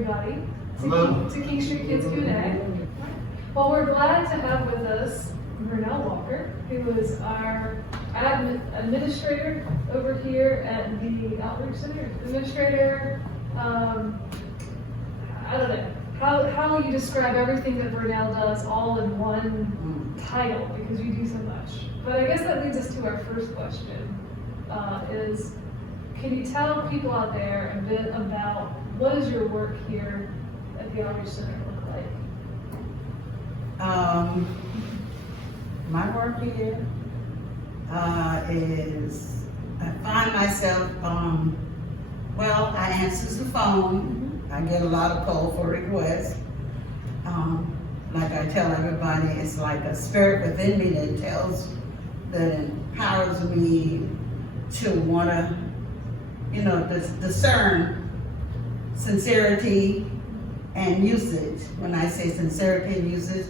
everybody Hello. to King Street Kids Q&A. Well, we're glad to have with us Vernell Walker, who is our administrator over here at the Outreach Center. Administrator, I don't know, how will you describe everything that Vernell does all in one title, because you do so much. But I guess that leads us to our first question, is can you tell people out there a bit about what does your work here at the Outreach Center look like? My work here is, I find myself, well, I answer the phone. I get a lot of call for requests. Like I tell everybody, it's like a spirit within me that empowers me to want to, discern sincerity and usage. When I say sincerity and usage,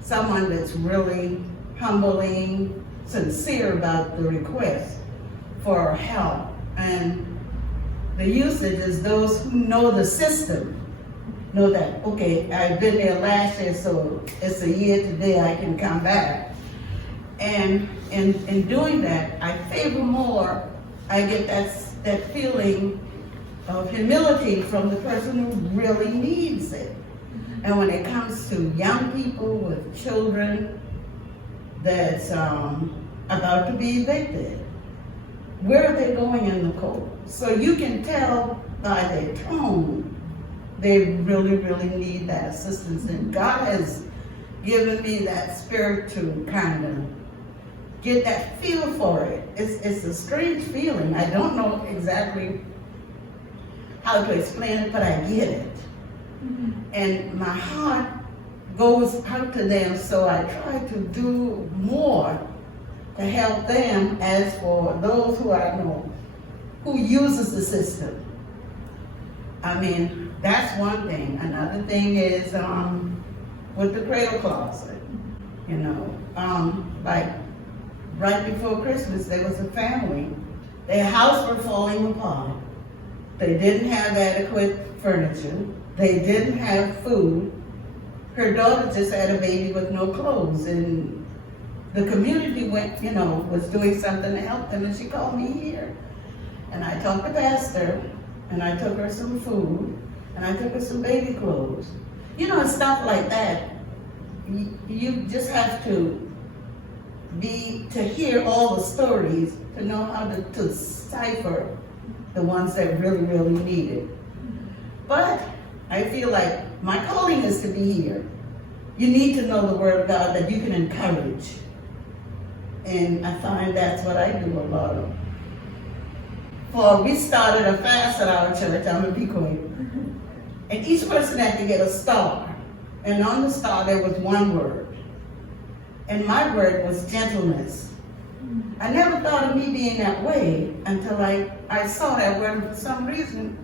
someone that's really humbling, sincere about the request for help. And the usage is those who know the system, know that, okay, I've been there last year, so it's a year today, I can come back. And in doing that, I favor more, I get that feeling of humility from the person who really needs it. And when it comes to young people with children that's about to be evicted, where are they going in the cold? So you can tell by their tone, they really, really need that assistance. And God has given me that spirit to kind of get that feel for it. It's a strange feeling. I don't know exactly how to explain it, but I get it. Mm-hmm. And my heart goes out to them, so I try to do more to help them. As for those who I know, who uses the system, I mean, that's one thing. Another thing is with the cradle closet, like right before Christmas, there was a family, their house was falling apart. They didn't have adequate furniture. They didn't have food. Her daughter just had a baby with no clothes, and the community went, was doing something to help them, and she called me here. And I talked to Pastor, and I took her some food, and I took her some baby clothes. Stuff like that. You just have to hear all the stories to know how to decipher the ones that really, really need it. But I feel like my calling is to be here. You need to know the Word of God that you can encourage. And I find that's what I do a lot of. We started a fast at our church. I'm going to be quick. And each person had to get a star. And on the star there was one word. And my word was gentleness. I never thought of me being that way until I saw that word. For some reason,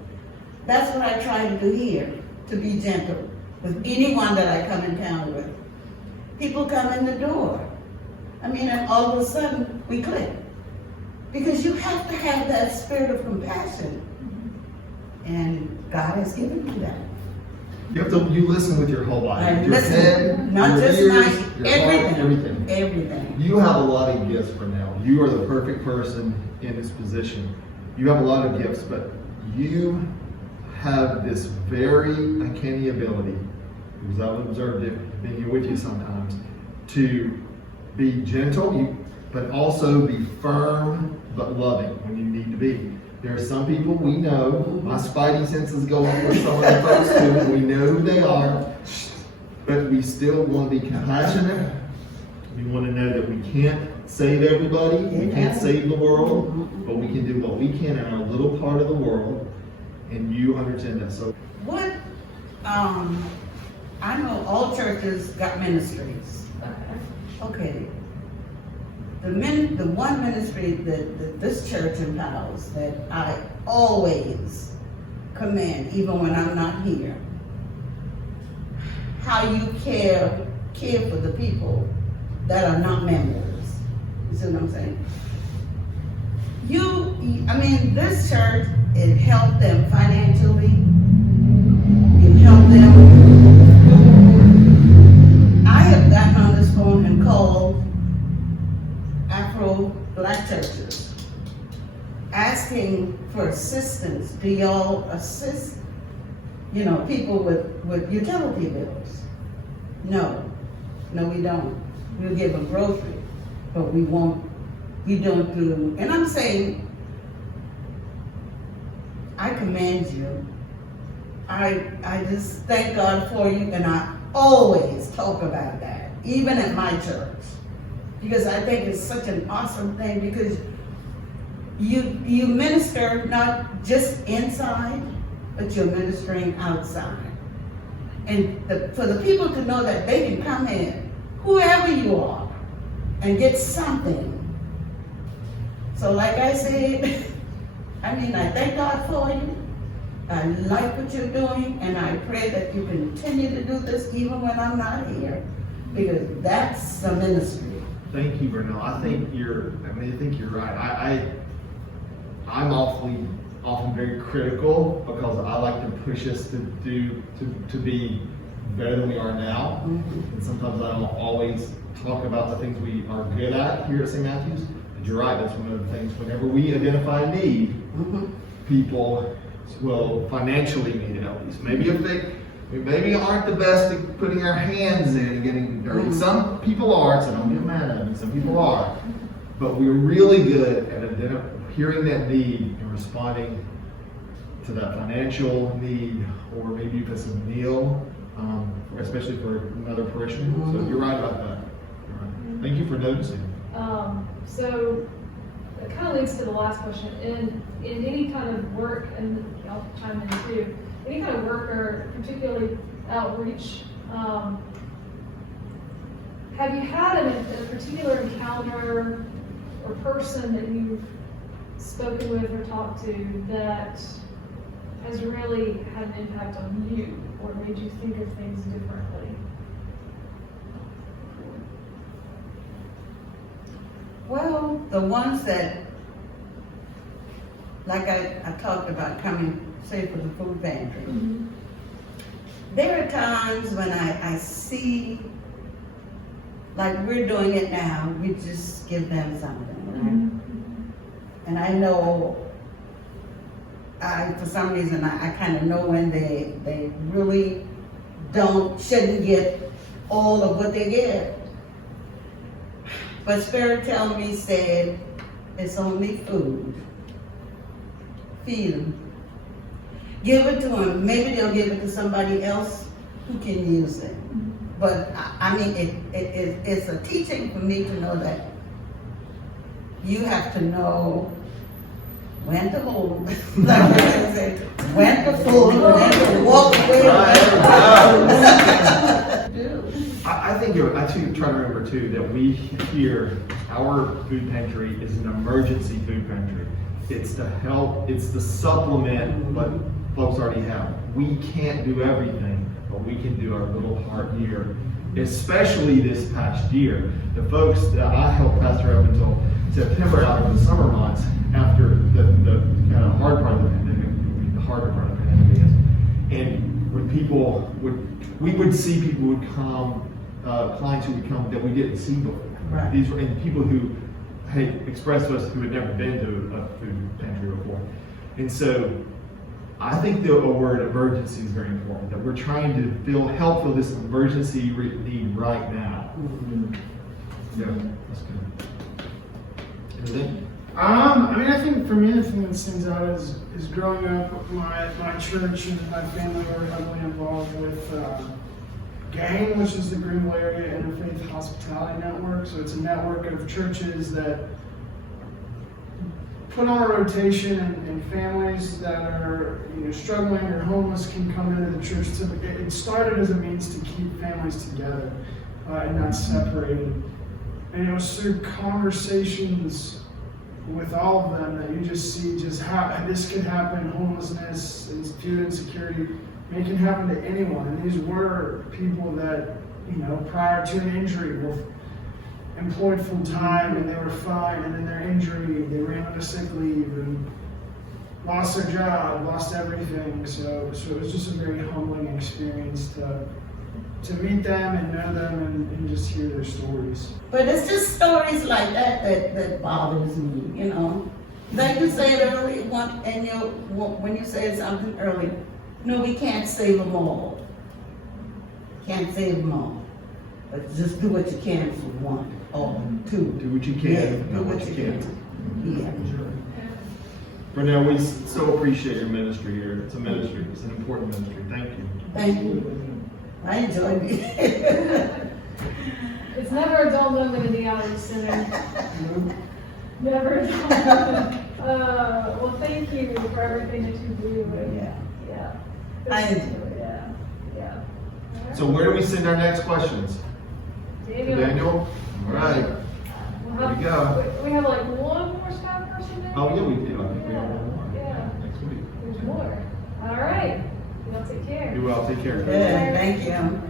that's what I try to do here, to be gentle with anyone that I come in town with. People come in the door. And all of a sudden, we click. Because you have to have that spirit of compassion. And God has given me that. You listen with your whole body. Your listen, head, not your just ears, my, your everything, heart, everything. Everything. You have a lot of gifts for now. You are the perfect person in this position. You have a lot of gifts, but you have this very uncanny ability, because I've observed it being here with you sometimes, to be gentle, but also be firm but loving when you need to be. There are some people we know, my spidey senses go on with some of the folks too, we know who they are, but we still want to be compassionate. We want to know that we can't save everybody, we can't save the world, but we can do what we can in our little part of the world, and you understand that. So what, I know all churches got ministries. Okay. The one ministry that this church empowers, that I always commend, even when I'm not here, how you care for the people that are not members. You see what I'm saying? This church, it helped them financially. Afro-Black churches asking for assistance. Do y'all assist, people with utility bills? No, we don't. We'll give a grocery, but we don't do, and I'm saying, I commend you. I just thank God for you, and I always talk about that, even at my church, because I think it's such an awesome thing, because you minister not just inside, but you're ministering outside. And for the people to know that they can come in, whoever you are, and get something. So like I said, I thank God for you. I like what you're doing, and I pray that you continue to do this even when I'm not here, because that's the ministry. Thank you, Vernell. I think you're right. I'm often very critical, because I like to push us to be better than we are now. Mm-hmm. And sometimes I don't always talk about the things we are good at here at St. Matthew's. But you're right, that's one of the things, whenever we identify a need, mm-hmm. people will financially need it at least. Maybe if we maybe aren't the best at putting our hands in and getting dirty. Mm-hmm. Some people are, so don't get mad at me. Some people are. But we're really good at hearing that need and responding to that financial need, or maybe if it's a meal, especially for another parishioner. Mm-hmm. So you're right about that. You're right. Mm-hmm. Thank you for noticing. So it kind of leads to the last question. In any kind of work, and I'll chime in too, any kind of work or particularly outreach, have you had a particular encounter or person that you've spoken with or talked to that has really had an impact on you or made you think of things differently? Well, the ones that, like I talked about coming, say, for the food pantry. Mm-hmm. There are times when I see, like we're doing it now, we just give them something, right? Mm-hmm. And I know, for some reason, I kind of know when they really shouldn't get all of what they get. But Spirit tell me, said, it's only food. Feed them. Give it to them. Maybe they'll give it to somebody else who can use it. But it's a teaching for me to know that you have to know when to hold, like I said, when to fold, when to walk away. I think I too try to remember too that we here, our food pantry is an emergency food pantry. It's to help, it's to supplement what folks already have. We can't do everything, but we can do our little part here, especially this past year. The folks that I helped pastor up until September out of the summer months, after the kind of hard part of the pandemic, the harder part of the pandemic, I guess. And when we would see people would come, clients who would come that we didn't see before. Right. These were and people who had expressed to us who had never been to a food pantry before. And so I think the word emergency is very important, that we're trying to help fill this emergency need right now. Mm-hmm. Yeah, that's good. Anything? I think for me, the thing that stands out is growing up, my church and my family were heavily involved with GAIN, which is the Greenville Area Interfaith Hospitality Network. So it's a network of churches that put on a rotation, and families that are struggling or homeless can come into the church. It started as a means to keep families together and not separated. And it was through conversations with all of them that you just see just how this could happen, homelessness and food insecurity. It can happen to anyone. And these were people that, prior to an injury were employed full time and they were fine, and then their injury, they ran on a sick leave and lost their job, lost everything. So it was just a very humbling experience to to meet them and know them and just hear their stories. But it's just stories like that bothers me, you know. Like you said earlier, when you said something earlier, no, we can't save them all. Can't save them all. But just do what you can for one or two. Do what you can, Yeah, know what you can't. Yeah. Vernell, we so appreciate your ministry here. It's a ministry. It's an important ministry. Thank you. Thank you. I enjoyed it. It's never a dull moment in the Outreach Center. Never a dull moment. Well, thank you for everything that you do. And, Yeah. yeah. I enjoy it. Yeah. Yeah. All right. So where do we send our next questions? Daniel. Daniel? All right. We'll There we go. We have like one more staff person there? Oh, yeah, we do. I think we have one more. Yeah. Next week. There's more. All right. Y'all take care. You well. Take care. Good, thank you.